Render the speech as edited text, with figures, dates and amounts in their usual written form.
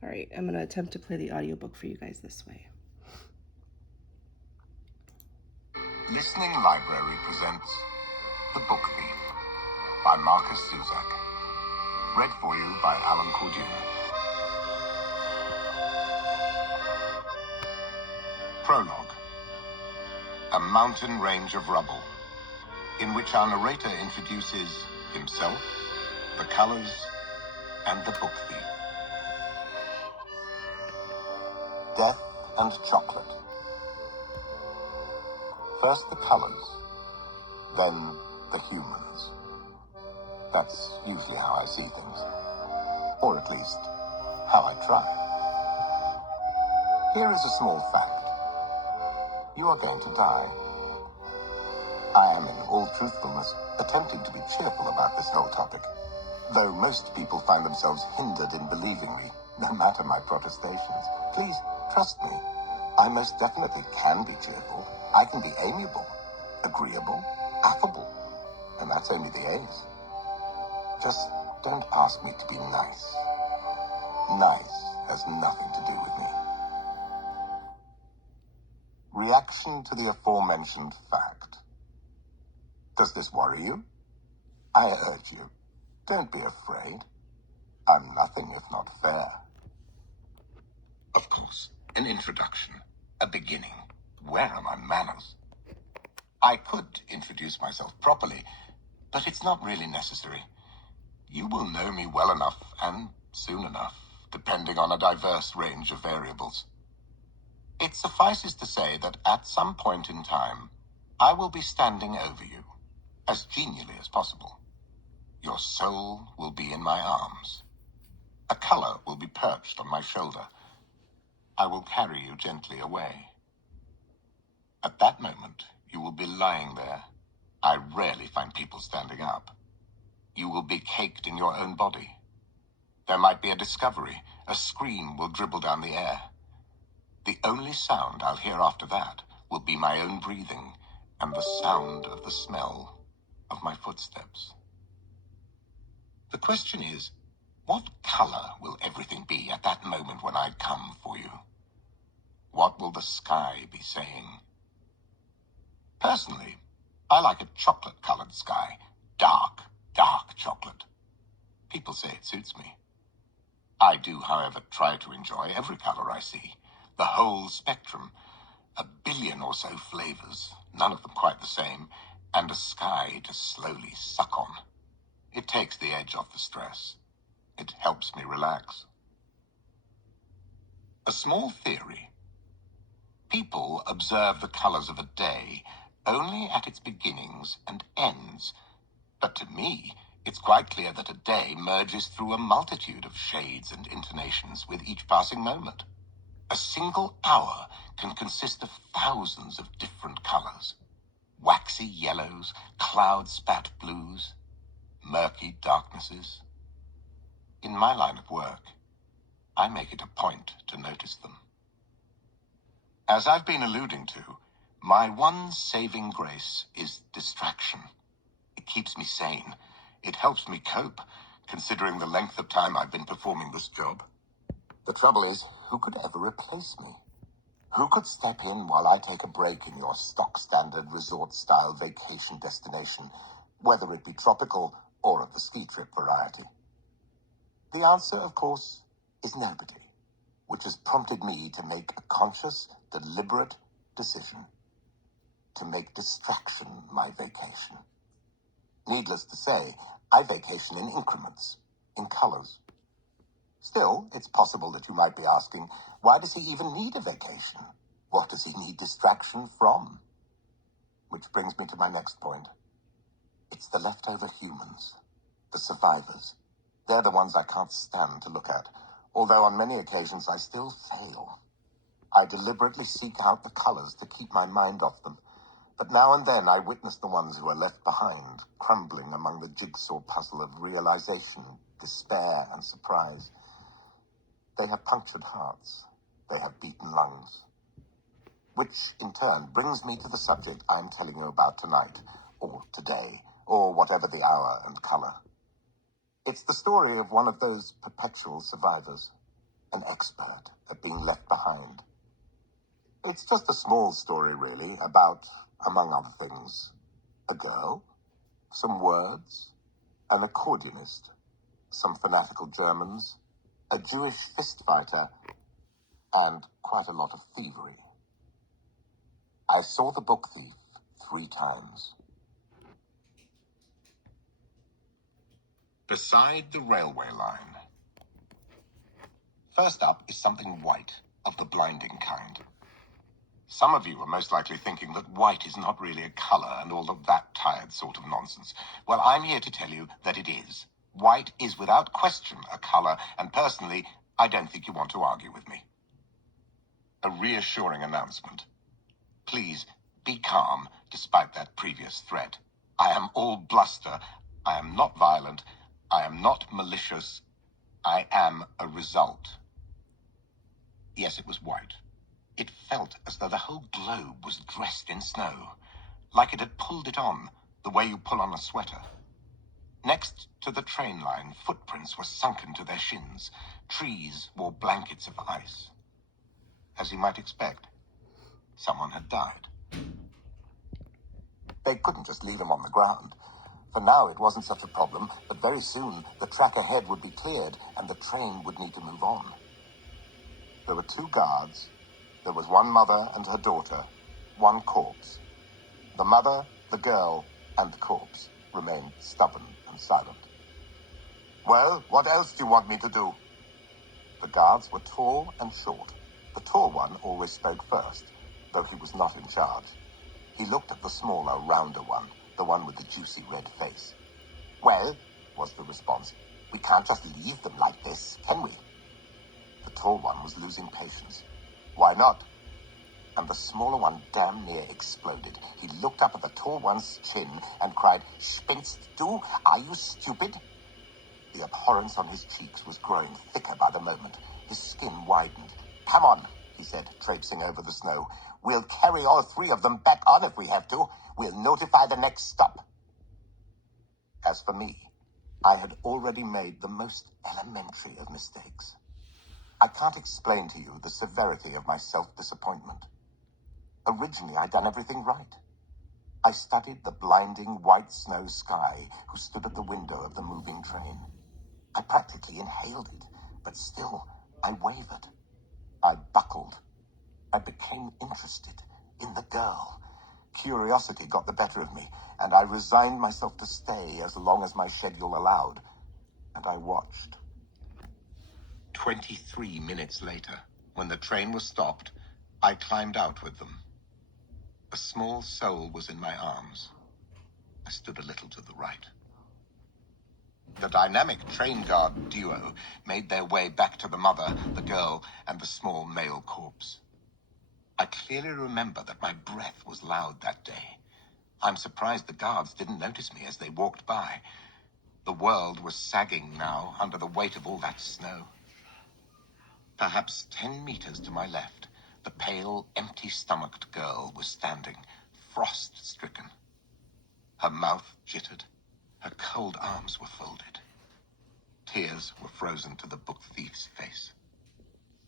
All right, I'm going to attempt to play the audiobook for you guys this way. Listening Library presents The Book Thief by Marcus Zuzak. Read for you by Alan Cordew. Prologue. A mountain range of rubble, in which our narrator introduces himself, the colors, and the book thief. Death and chocolate. First the colors, then the humans. That's usually how I see things. Or at least, how I try. Here is a small fact. You are going to die. I am, in all truthfulness, attempting to be cheerful about this whole topic, though most people find themselves hindered in believing me, no matter my protestations. Please, trust me. I most definitely can be cheerful. I can be amiable, agreeable, affable, and that's only the A's. Just don't ask me to be nice. Nice has nothing to do with me. Reaction to the aforementioned fact. Does this worry you? I urge you, don't be afraid. I'm nothing if not fair. Of course, an introduction, a beginning. Where are my manners? I could introduce myself properly, but it's not really necessary. You will know me well enough, and soon enough, depending on a diverse range of variables. It suffices to say that at some point in time, I will be standing over you, as genially as possible. Your soul will be in my arms. A color will be perched on my shoulder. I will carry you gently away. At that moment, you will be lying there. I rarely find people standing up. You will be caked in your own body. There might be a discovery. A scream will dribble down the air. The only sound I'll hear after that will be my own breathing and the sound of the smell of my footsteps. The question is, what color will everything be at that moment when I come for you? What will the sky be saying? Personally, I like a chocolate-colored sky. Dark, dark chocolate. People say it suits me. I do, however, try to enjoy every color I see. The whole spectrum. 1 billion or so flavors, none of them quite the same, and a sky to slowly suck on. It takes the edge off the stress. It helps me relax. A small theory. People observe the colors of a day only at its beginnings and ends. But to me, it's quite clear that a day merges through a multitude of shades and intonations with each passing moment. A single hour can consist of thousands of different colors. Waxy yellows, cloud-spat blues, murky darknesses. In my line of work, I make it a point to notice them. As I've been alluding to, my one saving grace is distraction. It keeps me sane. It helps me cope, considering the length of time I've been performing this job. The trouble is, who could ever replace me? Who could step in while I take a break in your stock-standard resort-style vacation destination, whether it be tropical or of the ski trip variety? The answer, of course, is nobody, which has prompted me to make a conscious, deliberate decision to make distraction my vacation. Needless to say, I vacation in increments, in colors. Still, it's possible that you might be asking, why does he even need a vacation? What does he need distraction from? Which brings me to my next point. It's the leftover humans, the survivors. They're the ones I can't stand to look at, although on many occasions I still fail. I deliberately seek out the colors to keep my mind off them, but now and then I witness the ones who are left behind, crumbling among the jigsaw puzzle of realization, despair, and surprise. They have punctured hearts. They have beaten lungs. Which, in turn, brings me to the subject I'm telling you about tonight, or today, or whatever the hour and color. It's the story of one of those perpetual survivors. an expert at being left behind. It's just a small story, really, about, among other things, a girl, some words, an accordionist, some fanatical Germans, a Jewish fist fighter, and quite a lot of thievery. I saw The Book Thief 3 times. Beside the railway line. First up is something white, of the blinding kind. Some of you are most likely thinking that white is not really a color and all of that tired sort of nonsense. Well, I'm here to tell you that it is. White is without question a color, and personally, I don't think you want to argue with me. A reassuring announcement. Please, be calm despite that previous threat. I am all bluster. I am not violent. I am not malicious. I am a result. Yes, it was white. It felt as though the whole globe was dressed in snow, like it had pulled it on, the way you pull on a sweater. Next to the train line, footprints were sunken to their shins. Trees wore blankets of ice. As you might expect, someone had died. They couldn't just leave him on the ground. For now, it wasn't such a problem, but very soon the track ahead would be cleared and the train would need to move on. There were 2 guards. There was one mother and her daughter, one corpse. The mother, the girl, and the corpse remained stubborn and silent. Well, what else do you want me to do? The guards were tall and short. The tall one always spoke first, though he was not in charge. He looked at the smaller, rounder one, the one with the juicy red face. Well, was the response, we can't just leave them like this, can we? The tall one was losing patience. Why not? And the smaller one damn near exploded. He looked up at the tall one's chin and cried, Spinnst du? Are you stupid? The abhorrence on his cheeks was growing thicker by the moment. His skin widened. Come on, he said, traipsing over the snow. We'll carry all 3 of them back on if we have to. We'll notify the next stop. As for me, I had already made the most elementary of mistakes. I can't explain to you the severity of my self-disappointment. Originally, I'd done everything right. I studied the blinding white snow sky who stood at the window of the moving train. I practically inhaled it, but still, I wavered. I buckled. I became interested in the girl. Curiosity got the better of me, and I resigned myself to stay as long as my schedule allowed. And I watched. 23 minutes later, when the train was stopped, I climbed out with them. A small soul was in my arms. I stood a little to the right. The dynamic train guard duo made their way back to the mother, the girl, and the small male corpse. I clearly remember that my breath was loud that day. I'm surprised the guards didn't notice me as they walked by. The world was sagging now under the weight of all that snow. Perhaps 10 meters to my left, the pale, empty-stomached girl was standing, frost-stricken. Her mouth jittered. Her cold arms were folded. Tears were frozen to the book thief's face.